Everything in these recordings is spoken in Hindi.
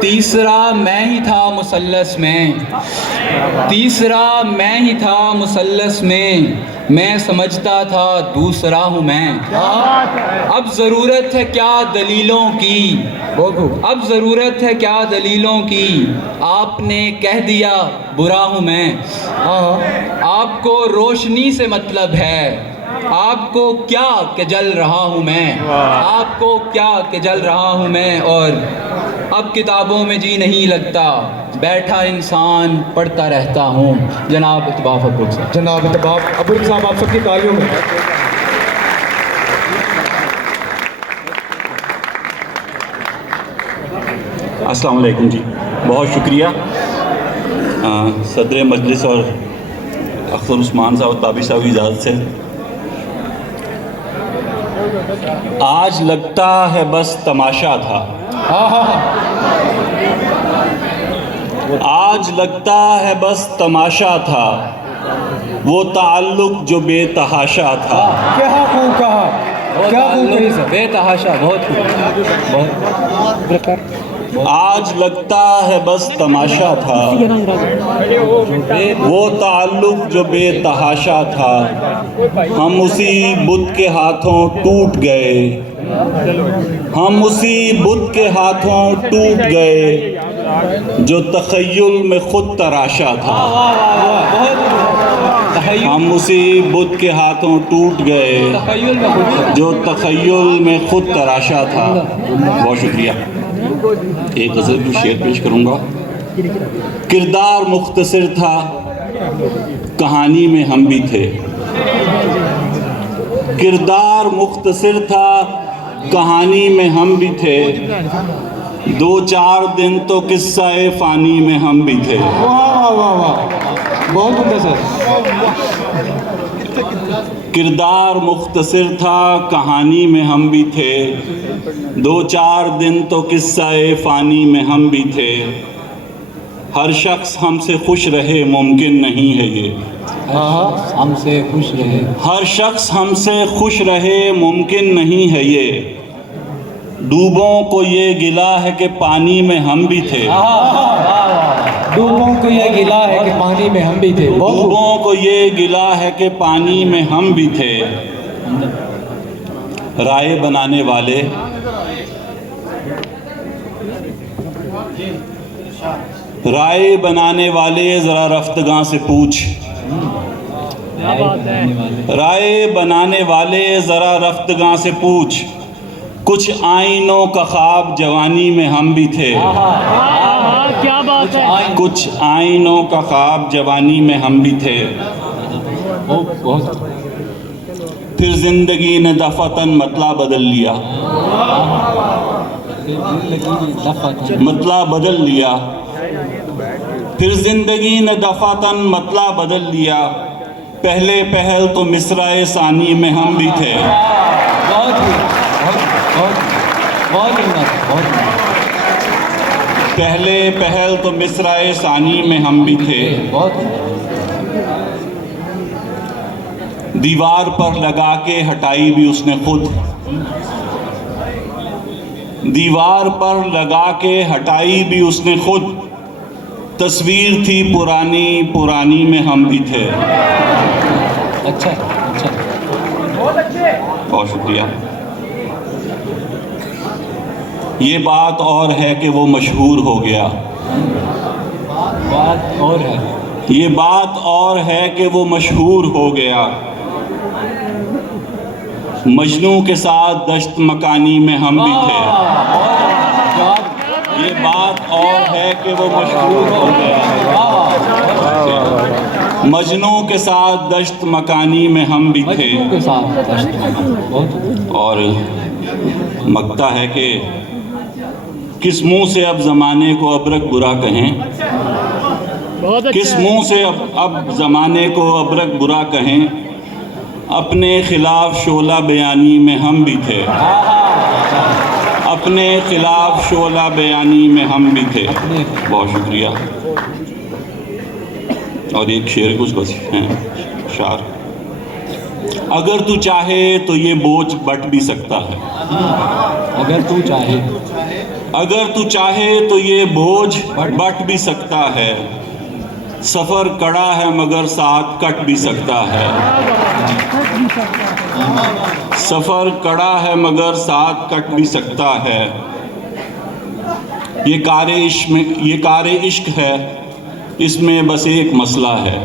तीसरा मैं ही था मुसल्लस में, तीसरा मैं ही था मुसल्लस में, मैं समझता था दूसरा हूँ मैं। अब ज़रूरत है क्या दलीलों की, अब ज़रूरत है क्या दलीलों की, आपने कह दिया बुरा हूँ मैं। आपको रोशनी से मतलब है, आपको क्या कि जल रहा हूँ मैं, आपको क्या कि जल रहा हूँ मैं। और अब किताबों में जी नहीं लगता, बैठा इंसान पढ़ता रहता हूँ। जनाब इत्तबाफ अब्रुक साहब। जनाब इत्तबाफ अब्रुक साहब, आप सबकी तालियों में। अस्सलाम वालेकुम जी, बहुत शुक्रिया सदर मजलिस और अख्तर उस्मान साहब ताबी साहब की इजाज़त से। आज लगता है बस तमाशा था, आज लगता है बस तमाशा था, वो ताल्लुक़ जो बेतहाशा था। क्या खूब कहा, क्या खूब कही सर, बेतहाशा, बहुत आज लगता है बस तमाशा था, वो ताल्लुक़ जो बेतहाशा था, हम उसी बुत के हाथों टूट गए, हम उसी बुत के हाथों टूट गए, जो तख़य्युल में खुद तराशा था। हम उसी बुत के हाथों टूट गए, जो तख़य्युल में खुद तराशा था। बहुत शुक्रिया। एक गज़ल भी शेर पेश करूँगा। किरदार मुख्तसर था, कहानी में हम भी थे। किरदार मुख्तसर था, कहानी में हम भी थे, दो चार दिन तो किस्सा-ए फ़ानी में हम भी थे। वाह वाह वाह वाह, बहुत उम्दा सर। किरदार मुख्तसर था, कहानी में हम भी थे, दो चार दिन तो किस्सा-ए फ़ानी में हम भी थे। हर शख्स हमसे खुश रहे मुमकिन नहीं है ये, हमसे खुश रहे, हर शख्स हमसे खुश रहे मुमकिन नहीं है ये। डूबों को ये गिला है कि पानी में हम भी थे, डूबों को ये गिला है कि पानी में हम भी थे। डूबों को ये गिला है कि पानी में हम भी थे। राय बनाने वाले, राय बनाने वाले ज़रा रफ्तगां से पूछ, राय बनाने वाले ज़रा रफ्तगां से पूछ, कुछ आइनों का ख्वाब जवानी में हम भी थे। क्या बात है। कुछ आइनों का ख्वाब जवानी में हम भी थे। फिर जिंदगी ने दफातन मतला बदल लिया, मतला बदल लिया। फिर जिंदगी ने दफातन मतला बदल लिया। पहले पहल तो मिसराए सानी में हम भी थे। पहले पहल तो मिसराए सानी में हम भी थे। दीवार पर लगा के हटाई भी उसने खुद, दीवार पर लगा के हटाई भी उसने खुद। तस्वीर थी पुरानी, पुरानी में हम भी थे। अच्छा अच्छा, बहुत शुक्रिया। ये बात और है कि वो मशहूर हो गया, बात और है, ये बात और है कि वो मशहूर हो गया। मजनू के साथ दश्त मकानी में हम भी थे। ये बात और है कि वो मशहूर हो गया। मजनू के साथ दश्त मकानी में हम भी थे। और मकता है कि किस मुंह से अब ज़माने को अबरक बुरा कहें, किस मुंह से अब ज़माने को अबरक बुरा कहें। अपने खिलाफ शोला बयानी में हम भी थे, अपने खिलाफ शोला बयानी में हम भी थे। बहुत शुक्रिया। और एक शेर कुछ बस हैं शार। अगर तू चाहे तो ये बोझ बट भी सकता है। अगर तू चाहे अगर तू चाहे तो ये बोझ बट भी सकता है। सफ़र कड़ा है मगर साथ कट भी सकता है। सफ़र कड़ा है मगर साथ कट भी सकता है। ये कारे इश्क है, इसमें बस एक मसला है।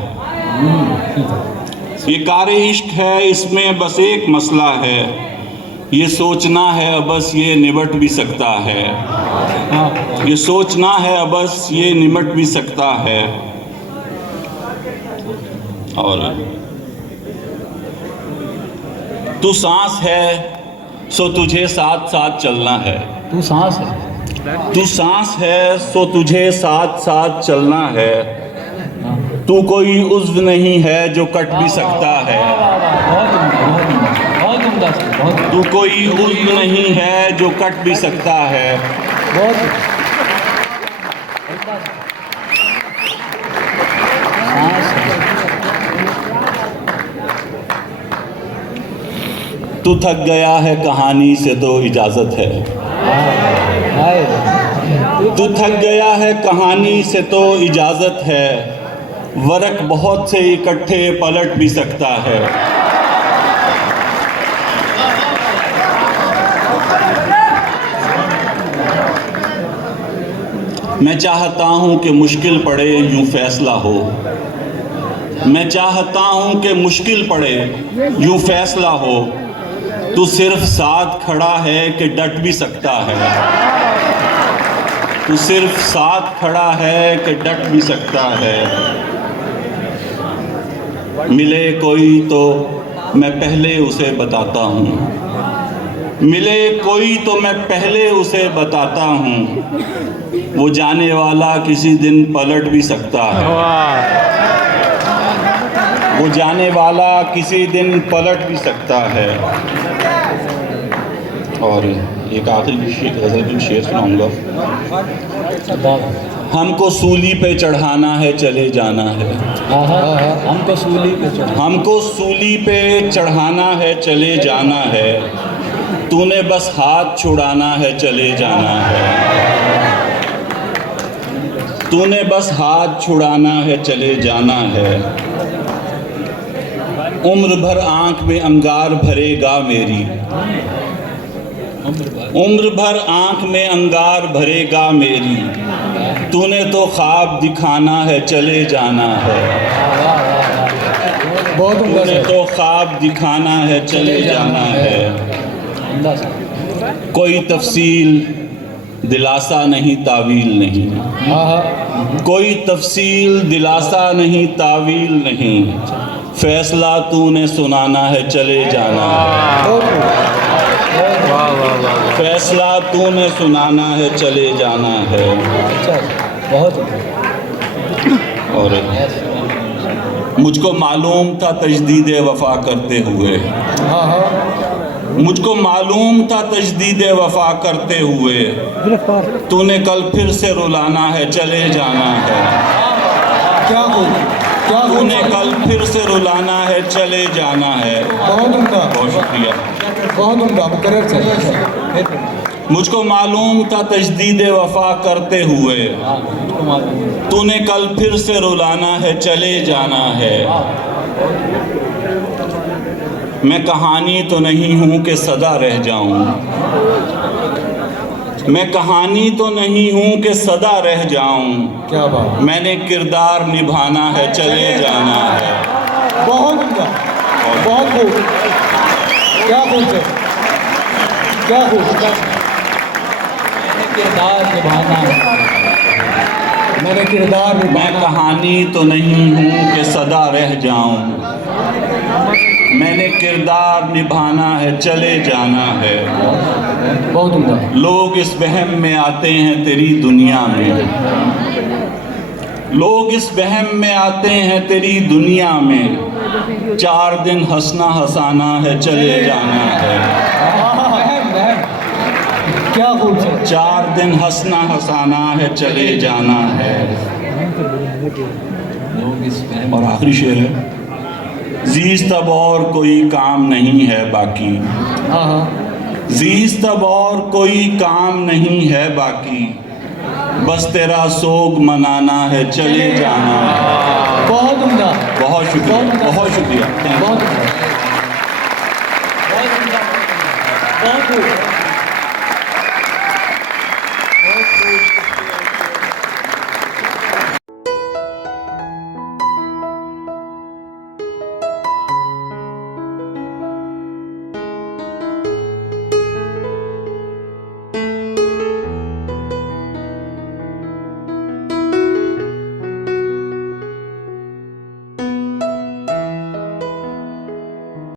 ये कारे इश्क है, इसमें बस एक मसला है। ये सोचना है बस ये निबट भी सकता है। ये सोचना है बस ये निबट भी सकता है। और तू सांस है सो तुझे साथ साथ चलना है। तू सांस है, तू सांस है सो तुझे साथ साथ चलना है। तू कोई उज़्व नहीं है जो कट भी सकता है। बहुत उम्दा सर, बहुत तू कोई उज़्व नहीं है जो कट भी सकता है। तू थक गया है कहानी से तो इजाज़त है। तू थक गया है कहानी से तो इजाज़त है। वरक बहुत से इकट्ठे पलट भी सकता है। मैं चाहता हूँ कि मुश्किल पड़े यूँ फैसला हो। मैं चाहता हूँ कि मुश्किल पड़े यूँ फैसला हो। तू सिर्फ साथ खड़ा है कि डट भी सकता है। तू सिर्फ साथ खड़ा है कि डट भी सकता है। मिले कोई तो मैं पहले उसे बताता हूँ। मिले कोई तो मैं पहले उसे बताता हूँ। वो जाने वाला किसी दिन पलट भी सकता है। वो जाने वाला किसी दिन पलट भी सकता है। और एक आखिरी गज़ल की शेर सुनाऊंगा। हमको सूली पे चढ़ाना है चले जाना है। हमको सूली पे चढ़ा, हमको सूली पे चढ़ाना है चले जाना है। तूने बस हाथ छुड़ाना है चले जाना है। तूने बस हाथ छुड़ाना है चले जाना है। उम्र भर आंख में अंगार भरेगा मेरी। उम्र भर आंख में अंगार भरेगा मेरी। तूने तो ख्वाब दिखाना है चले जाना है। बहुत उम्दा तूने सर। तो ख्वाब दिखाना है चले जाना है। उम्दा सर। कोई तफसील दिलासा नहीं तावील नहीं। कोई तफसील दिलासा नहीं तावील नहीं। फैसला तूने सुनाना है चले जाना है। फैसला तूने सुनाना है चले जाना है। बहुत और मुझको मालूम था तजदीद वफ़ा करते हुए। मुझको मालूम था तजदीद वफ़ा करते हुए। तूने कल फिर से रुलाना है चले जाना है। क्या तूने कल फिर से रुलाना है चले जाना है। बहुत उम्दा, बहुत शुक्रिया। बहुत उम्दा मुकर्रर सर। मुझको मालूम था तजदीद वफ़ा करते हुए। तूने कल फिर से रुलाना है चले जाना है। मैं कहानी तो नहीं हूँ कि सदा रह जाऊँ। मैं कहानी तो नहीं हूँ कि सदा रह जाऊँ। क्या बात, मैंने किरदार निभाना है चले जाना है। बहुत उम्दा, बहुत खूब। क्या खूब सर, क्या खूब। किरदार निभाना है। मैंने किरदार मैं निभाना। कहानी तो नहीं हूँ कि सदा रह जाऊँ। मैंने किरदार निभाना है चले जाना है। बहुत उम्दा। लोग इस वहम में आते हैं तेरी दुनिया में। लोग इस वहम में आते हैं तेरी दुनिया में। 4 दिन हंसना हंसाना है चले जाना है। क्या खूब सर। 4 दिन हंसना हंसाना है चले जाना है। और आखिरी शेर है। जीस्त अब और कोई काम नहीं है बाकी, हाँ हाँ जीस्त अब और कोई काम नहीं है बाकी, बस तेरा सोग मनाना है, चले जाना। बहुत उम्दा, बहुत शुक्रिया, बहुत शुक्रिया। बहुत उम्दा, बहुत खूब।